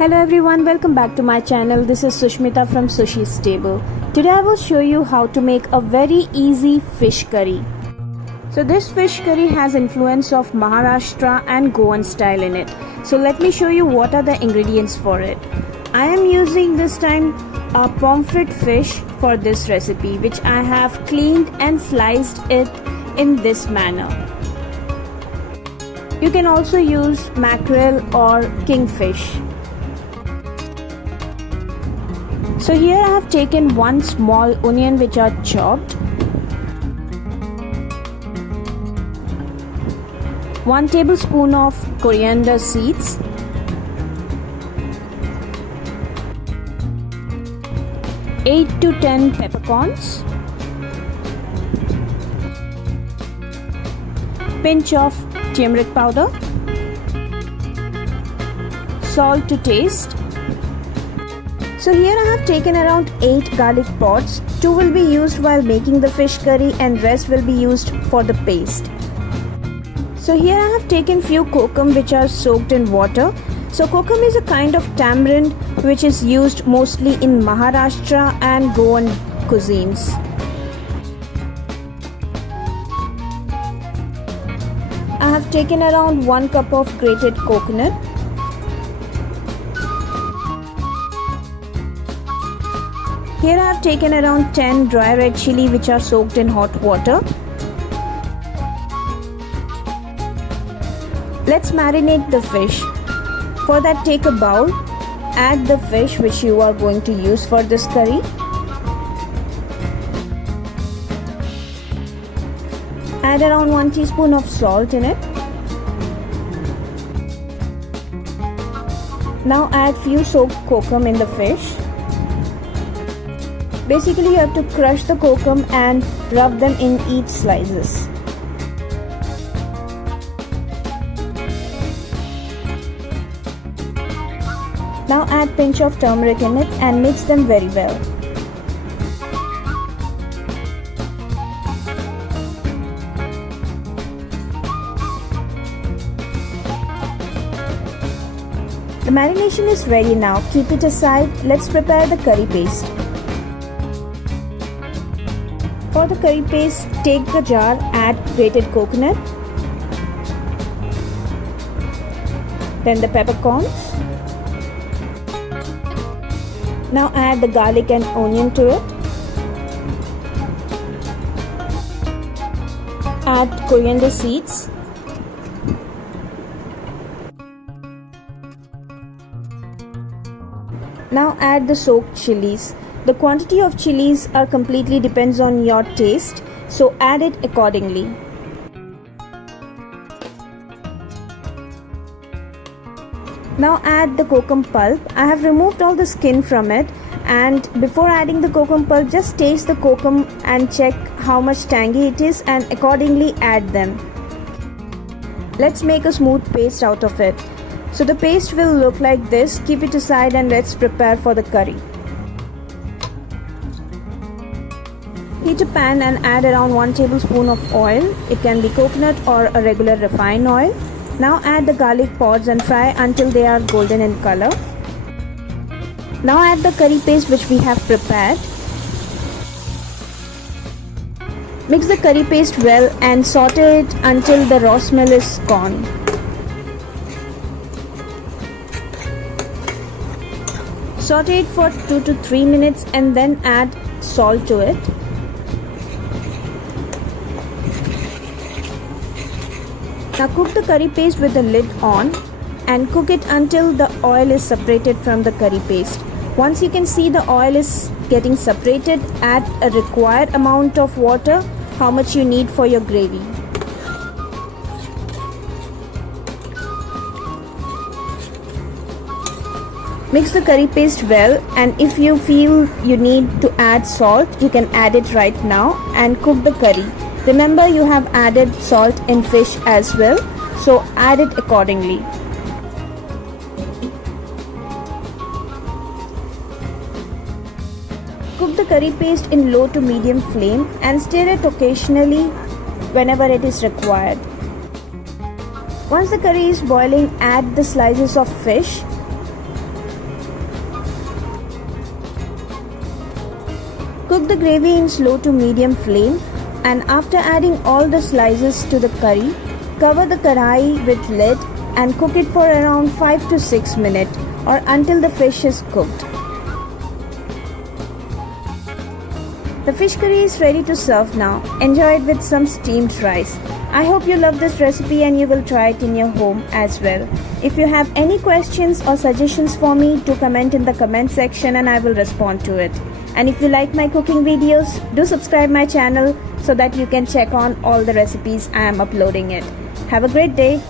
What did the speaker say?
Hello everyone, welcome back to my channel. This is Sushmita from Sushi's Table. Today I will show you how to make a very easy fish curry. So this fish curry has influence of Maharashtra and Goan style in it. So let me show you what are the ingredients for it. I am using this time a pomfret fish for this recipe, which I have cleaned and sliced it in this manner. You can also use mackerel or kingfish. So here I have taken one small onion which are chopped, 1 tablespoon of coriander seeds, eight to 10 peppercorns, pinch of turmeric powder, salt to taste. So here I have taken around 8 garlic pods. 2 will be used while making the fish curry and rest will be used for the paste. So here I have taken few kokum which are soaked in water. So kokum is a kind of tamarind which is used mostly in Maharashtra and Goan cuisines. I have taken around 1 cup of grated coconut. Here I have taken around 10 dry red chili which are soaked in hot water. Let's marinate the fish. For that, take a bowl, add the fish which you are going to use for this curry. Add around 1 teaspoon of salt in it. Now add few soaked kokum in the fish. Basically you have to crush the kokum and rub them in each slices. Now add pinch of turmeric in it and mix them very well. The marination is ready now. Keep it aside. Let's prepare the curry paste. For the curry paste, take the jar, add grated coconut, then the peppercorns. Now add the garlic and onion to it. Add coriander seeds. Now add the soaked chilies. The quantity of chilies are completely depends on your taste, so add it accordingly. Now add the kokum pulp. I have removed all the skin from it, and before adding the kokum pulp, just taste the kokum and check how much tangy it is and accordingly add them. Let's make a smooth paste out of it. So the paste will look like this. Keep it aside and let's prepare for the curry. Heat a pan and add around 1 tablespoon of oil. It can be coconut or a regular refined oil. Now add the garlic pods and fry until they are golden in color. Now add the curry paste which we have prepared. Mix the curry paste well and saute it until the raw smell is gone. Saute it for 2 to 3 minutes and then add salt to it. Now cook the curry paste with the lid on and cook it until the oil is separated from the curry paste. Once you can see the oil is getting separated, add a required amount of water, how much you need for your gravy. Mix the curry paste well, and if you feel you need to add salt, you can add it right now and cook the curry. Remember, you have added salt in fish as well, so add it accordingly. Cook the curry paste in low to medium flame and stir it occasionally whenever it is required. Once the curry is boiling, add the slices of fish. Cook the gravy in slow to medium flame, and after adding all the slices to the curry, cover the karai with lid and cook it for around 5 to 6 minutes or until the fish is cooked. The fish curry is ready to serve now. Enjoy it with some steamed rice. I hope you love this recipe and you will try it in your home as well. If you have any questions or suggestions for me, do comment in the comment section and I will respond to it. And if you like my cooking videos, do subscribe my channel so that you can check on all the recipes I am uploading it. Have a great day.